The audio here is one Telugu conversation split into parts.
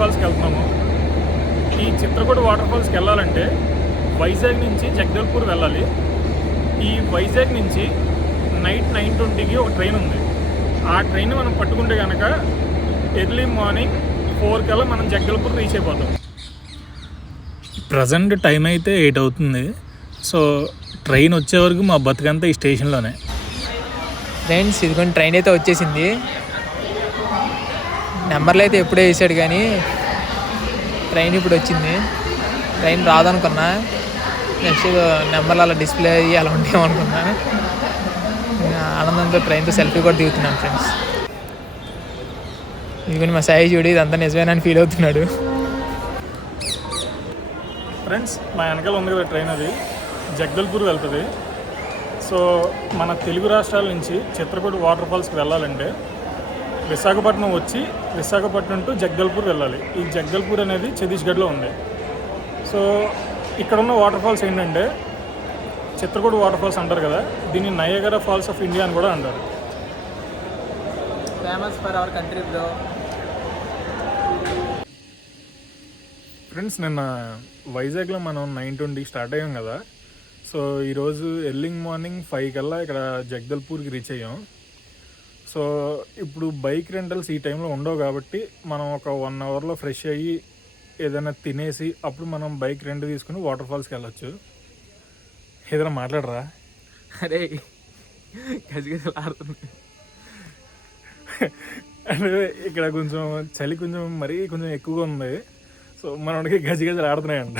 ఫాల్స్కి వెళ్తున్నాము. ఈ చిత్రకూట వాటర్ ఫాల్స్కి వెళ్ళాలంటే వైజాగ్ నుంచి జగదల్పూర్ వెళ్ళాలి. ఈ వైజాగ్ నుంచి నైట్ 9:20కి ఒక ట్రైన్ ఉంది. ఆ ట్రైన్ మనం పట్టుకుంటే కనుక ఎర్లీ మార్నింగ్ 4 కల్లా మనం జగదల్పూర్ రీచ్ అయిపోతాం. ప్రజెంట్ టైం అయితే 8 అవుతుంది. సో ట్రైన్ వచ్చే వరకు మా బతుకంతా ఈ స్టేషన్లోనే. ఫ్రెండ్స్ ఇదిగోండి ట్రైన్ అయితే వచ్చేసింది. నెంబర్లు అయితే ఎప్పుడే వేసాడు కానీ ట్రైన్ ఇప్పుడు వచ్చింది. ట్రైన్ రాదనుకున్నా, నెక్స్ట్ నెంబర్లు అలా డిస్ప్లే అయ్యి అలా ఉండేమనుకున్నా. ఆనందంతో ట్రైన్తో సెల్ఫీ కూడా దిగుతున్నాను ఫ్రెండ్స్. ఇదిగోని మా సాయి చూడు ఇదంతా నిజమేనని ఫీల్ అవుతున్నాడు. ఫ్రెండ్స్ మా వెనకాల ఉంది కదా ట్రైన్, అది జగదల్పూర్ వెళ్తుంది. సో మన తెలుగు రాష్ట్రాల నుంచి చిత్రకూట వాటర్ ఫాల్స్కి వెళ్ళాలంటే విశాఖపట్నం వచ్చి విశాఖపట్నం టు జగదల్పూర్ వెళ్ళాలి. ఈ జగదల్పూర్ అనేది ఛత్తీస్గఢ్లో ఉంది. సో ఇక్కడ ఉన్న వాటర్ ఫాల్స్ ఏంటంటే చిత్రకూట వాటర్ ఫాల్స్ అంటారు కదా, దీన్ని నయాగరా ఫాల్స్ ఆఫ్ ఇండియా అని కూడా అంటారు. Famous for our country bro. Friends నిన్న వైజాగ్లో మనం 9:20 స్టార్ట్ అయ్యాం కదా. సో ఈరోజు ఎర్లీ మార్నింగ్ 5 కల్లా ఇక్కడ జగదల్పూర్కి రీచ్ అయ్యాం. సో ఇప్పుడు బైక్ రెంటల్స్ ఈ టైంలో ఉండవు కాబట్టి మనం ఒక 1 అవర్లో ఫ్రెష్ అయ్యి ఏదైనా తినేసి అప్పుడు మనం బైక్ రెంట్ తీసుకుని వాటర్ ఫాల్స్కి వెళ్ళొచ్చు. ఏదైనా మాట్లాడరా? అరే గజగజలు ఆడుతుంది. అంటే ఇక్కడ కొంచెం చలి కొంచెం మరీ కొంచెం ఎక్కువగా ఉంది. సో మనకి గజగజలు ఆడుతున్నాయంట.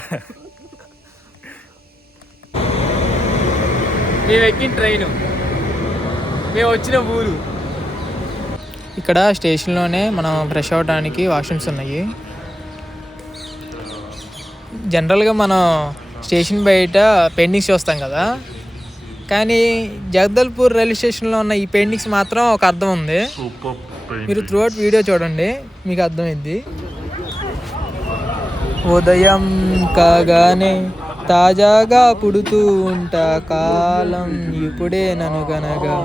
మేము ఎక్కిన ట్రైను, మేము వచ్చిన ఊరు. ఇక్కడ స్టేషన్లోనే మనం ఫ్రెష్ అవ్వడానికి వాష్రూమ్స్ ఉన్నాయి. జనరల్గా మనం స్టేషన్ బయట పెయింటింగ్స్ చూస్తాం కదా, కానీ జగదల్పూర్ రైల్వే స్టేషన్లో ఉన్న ఈ పెయింటింగ్స్ మాత్రం ఒక అర్థం ఉంది. మీరు త్రూఅవుట్ వీడియో చూడండి, మీకు అర్థమైంది. ఉదయం కాగానే తాజాగా పుడుతూ ఉంటా కాలం ఇప్పుడే నన్ను కనగా.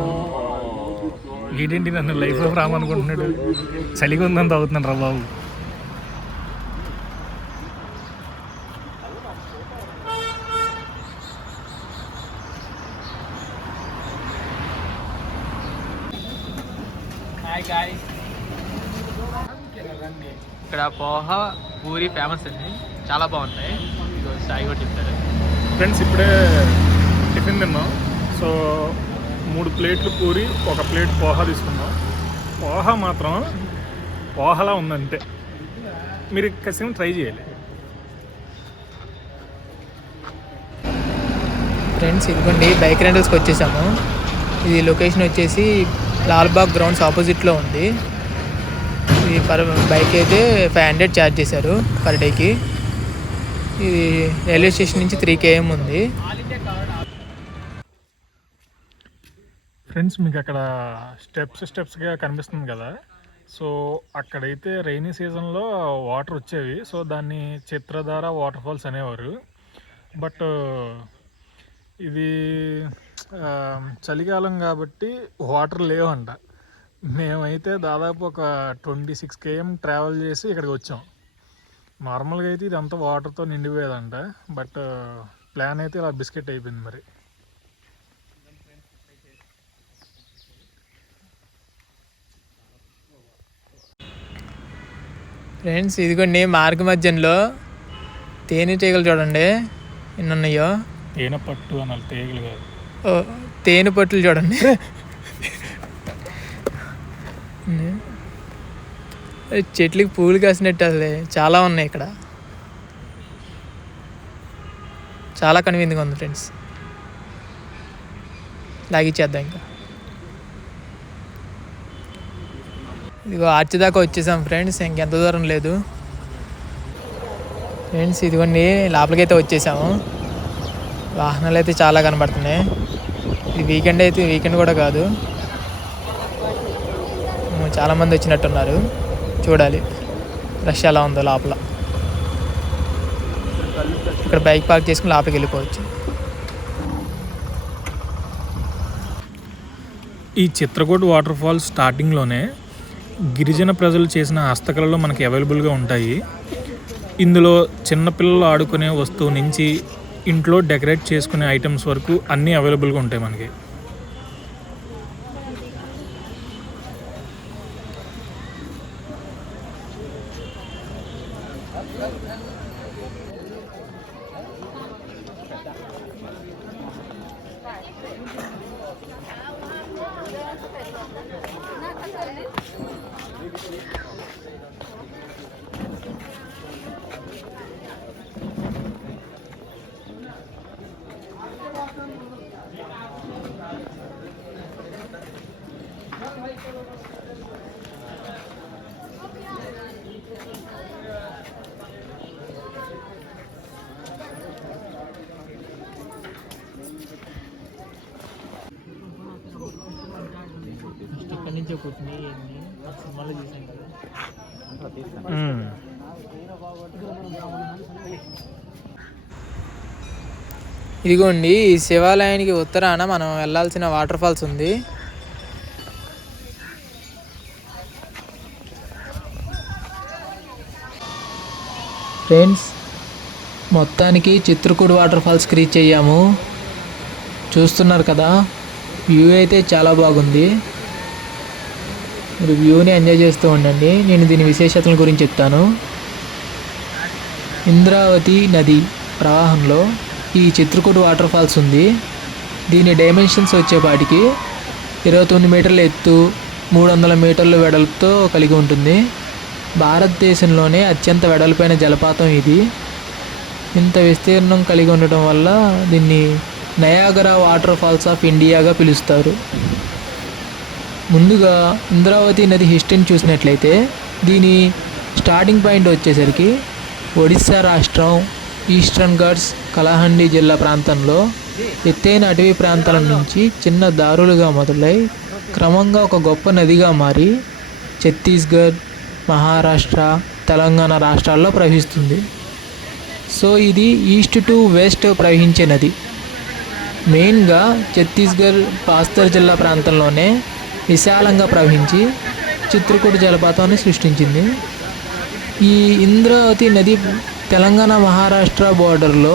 ఏంటి నన్ను లైఫ్లో రామనుకుంటున్నాడు. చలిగా ఉందని తాగుతున్నాను రా బాబు. ఇక్కడ పోహ పూరి ఫేమస్ అండి, చాలా బాగుంటాయి. సాయి కూడా చెప్తారు. ఫ్రెండ్స్ ఇప్పుడే టిఫిన్ తిన్నాం. సో 3 ప్లేట్లు పూరి, 1 ప్లేట్ పోహా తీసుకున్నాం. పోహా మాత్రం పోహలా ఉందంటే మీరు ఖచ్చితంగా ట్రై చేయాలి. ఫ్రెండ్స్ ఇదిగోండి బైక్ రెంటల్స్కి వచ్చేసాము. ఇది లొకేషన్ వచ్చేసి లాల్బాగ్ గ్రౌండ్స్ ఆపోజిట్లో ఉంది. ఇది బైక్ అయితే 500 ఛార్జ్ చేశారు పర్ డేకి. ఇది రైల్వే స్టేషన్ నుంచి 3 km ఉంది. ఫ్రెండ్స్ మీకు అక్కడ స్టెప్స్గా కనిపిస్తుంది కదా. సో అక్కడైతే రైనీ సీజన్లో వాటర్ వచ్చేవి. సో దాన్ని చిత్రధార వాటర్ ఫాల్స్ అనేవారు. బట్ ఇది చలికాలం కాబట్టి వాటర్ లేవంట. మేమైతే దాదాపు ఒక 26 km ట్రావెల్ చేసి ఇక్కడికి వచ్చాం. నార్మల్గా అయితే ఇదంతా వాటర్తో నిండిపోయేదంట. బట్ ప్లాన్ అయితే ఇలా బిస్కెట్ అయిపోయింది. మరి ఫ్రెండ్స్ ఇదిగోండి మార్గ మధ్యంలో తేనెటీగలు చూడండి ఎన్ని ఉన్నాయో. తేనె పట్టు అనాలి, తీగలు కాదు. తేనె పట్టులు చూడండి. చెట్లకి పూలు కాసినట్టు అసలే చాలా ఉన్నాయి ఇక్కడ. చాలా కన్వీనియంగా ఉంది ఫ్రెండ్స్. లాగిచ్చేద్దాం ఇంకా. ఇదిగో ఆర్చి దాకా వచ్చేసాం ఫ్రెండ్స్, ఇంకెంత దూరం లేదు. ఫ్రెండ్స్ ఇదిగోండి లోపలికైతే వచ్చేసాము. వాహనాలు అయితే చాలా కనబడుతున్నాయి. ఇది వీకెండ్ అయితే వీకెండ్ కూడా కాదు, చాలామంది వచ్చినట్టున్నారు. చూడాలి రష్ ఎలా ఉందో లోపల. ఇక్కడ బైక్ పార్క్ చేసుకుని లోపలికి వెళ్ళిపోవచ్చు. ఈ చిత్రకూట వాటర్ ఫాల్స్ స్టార్టింగ్లోనే గిరిజన ప్రజలు చేసిన హస్తకళలు మనకి అవైలబుల్గా ఉంటాయి. ఇందులో చిన్నపిల్లలు ఆడుకునే వస్తువు నుంచి ఇంట్లో డెకరేట్ చేసుకునే ఐటమ్స్ వరకు అన్నీ అవైలబుల్గా ఉంటాయి మనకి. ఇక్కడి నుంచే కూర్చుని సినిమాలో చూసాం కదా. ఇదిగోండి, ఈ శివాలయానికి ఉత్తరాన మనం వెళ్ళాల్సిన వాటర్ ఫాల్స్ ఉంది. ఫ్రెండ్స్, మొత్తానికి చిత్రకూట్ వాటర్ ఫాల్స్కి రీచ్ అయ్యాము. చూస్తున్నారు కదా, వ్యూ అయితే చాలా బాగుంది. మీరు వ్యూని ఎంజాయ్ చేస్తూ ఉండండి. నేను దీని విశేషతల గురించి చెప్తాను. ఇంద్రావతి నది ప్రవాహంలో ఈ చిత్రకూట్ వాటర్ ఫాల్స్ ఉంది. దీని డైమెన్షన్స్ వచ్చేపాటికి 29 మీటర్ల ఎత్తు, 300 మీటర్ల వెడల్పుతో కలిగి ఉంటుంది. భారతదేశంలోనే అత్యంత వెడల్పైన జలపాతం ఇది. ఇంత విస్తీర్ణం కలిగి ఉండటం వల్ల దీన్ని నయాగరా వాటర్ ఫాల్స్ ఆఫ్ ఇండియాగా పిలుస్తారు. ముందుగా ఇంద్రావతి నది హిస్టరీని చూసినట్లయితే దీని స్టార్టింగ్ పాయింట్ వచ్చేసరికి ఒడిశా రాష్ట్రం ఈస్టర్న్ ఘాట్స్ కలాహండి జిల్లా ప్రాంతంలో ఎత్తైన అటవీ ప్రాంతాల నుంచి చిన్న దారులుగా మొదలై క్రమంగా ఒక గొప్ప నదిగా మారి ఛత్తీస్గఢ్, మహారాష్ట్ర, తెలంగాణ రాష్ట్రాల్లో ప్రవహిస్తుంది. సో ఇది ఈస్ట్ టు వెస్ట్ ప్రవహించే నది. మెయిన్గా ఛత్తీస్గఢ్ బాస్తర్ జిల్లా ప్రాంతంలోనే విశాలంగా ప్రవహించి చిత్రకూట్ జలపాతాన్ని సృష్టించింది. ఈ ఇంద్రావతి నది తెలంగాణ మహారాష్ట్ర బోర్డర్లో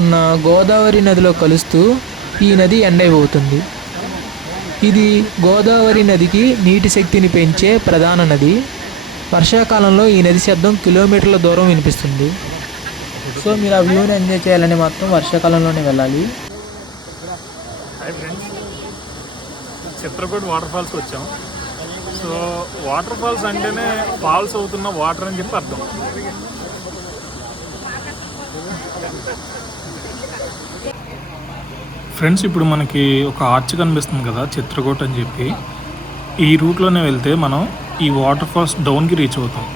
ఉన్న గోదావరి నదిలో కలుస్తూ ఈ నది ఎండ్ అయిపోతుంది. ఇది గోదావరి నదికి నీటి శక్తిని పెంచే ప్రధాన నది. వర్షాకాలంలో ఈ నది శబ్దం కిలోమీటర్ల దూరం వినిపిస్తుంది. సో మీరు ఆ వ్యూని ఎంజాయ్ చేయాలని మాత్రం వర్షాకాలంలోనే వెళ్ళాలి. హాయ్ ఫ్రెండ్స్, చిత్రకూట్ వాటర్ ఫాల్స్కి వచ్చాం. సో వాటర్ ఫాల్స్ అంటేనే ఫాల్స్ అవుతున్న వాటర్ అని చెప్పి అర్థం. ఫ్రెండ్స్, ఇప్పుడు మనకి ఒక ఆర్చ్ కనిపిస్తుంది కదా చిత్రకూట్ అని చెప్పి. ఈ రూట్లోనే వెళ్తే మనం ఈ వాటర్ ఫాల్స్ డౌన్కి రీచ్ అవుతాం.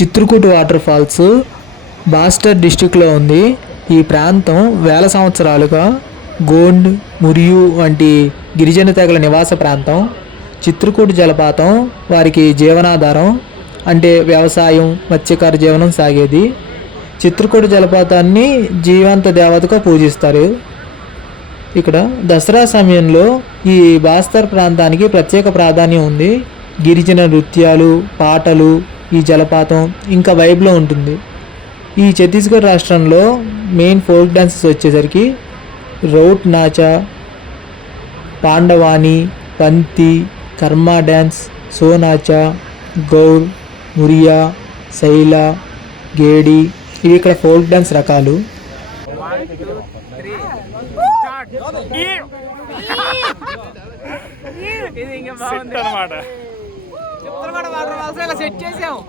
చిత్రకూట్ వాటర్ ఫాల్స్ బాస్టర్ డిస్టిక్లో ఉంది. ఈ ప్రాంతం వేల సంవత్సరాలుగా గోండ్, మురియు వంటి గిరిజన తెగల నివాస ప్రాంతం. చిత్రకూట్ జలపాతం వారికి జీవనాధారం, అంటే వ్యవసాయం, మత్స్యకార జీవనం సాగేది. చిత్రకూట్ జలపాతాన్ని జీవంత దేవతగా పూజిస్తారు. ఇక్కడ దసరా సమయంలో ఈ బాస్తర్ ప్రాంతానికి ప్రత్యేక ప్రాధాన్యం ఉంది. గిరిజన నృత్యాలు, పాటలు ఈ జలపాతం ఇంకా వైబ్లో ఉంటుంది. ఈ ఛత్తీస్గఢ్ రాష్ట్రంలో మెయిన్ ఫోక్ డాన్సెస్ వచ్చేసరికి రౌట్ నాచా, పాండవాని, పంతి, కర్మా డ్యాన్స్, సోనాచా, గౌర్, మురియా, శైలా, గేడి ఇవి ఇక్కడ ఫోక్ డ్యాన్స్ రకాలు. సెట్ చేసాము.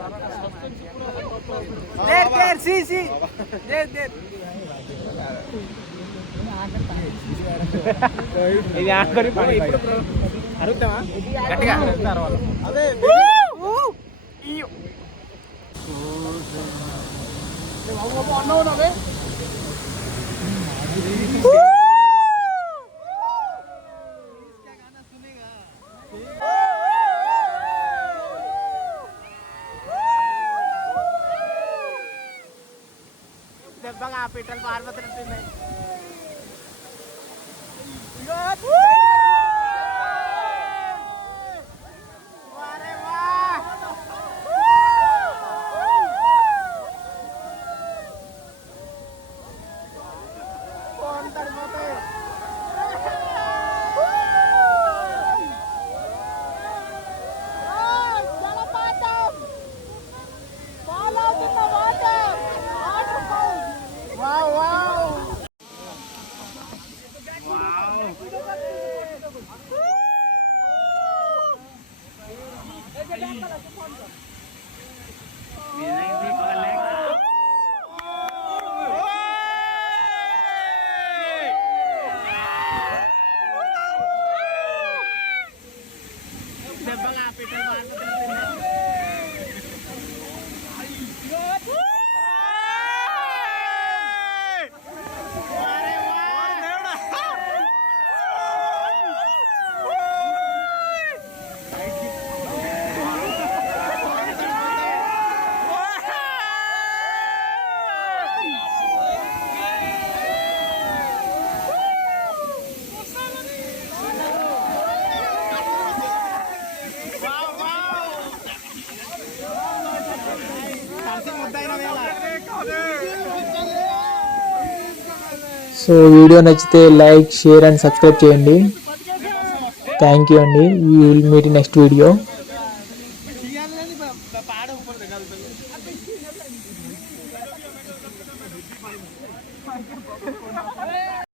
ఇది అడుగుతావా గట్టిగా అదే పిట్టలు పారిపోతున్నట్టున్నాయి. సో వీడియో నచ్చితే లైక్, షేర్ అండ్ సబ్స్క్రైబ్ చేయండి. థ్యాంక్ యూ అండి. We will meet next video.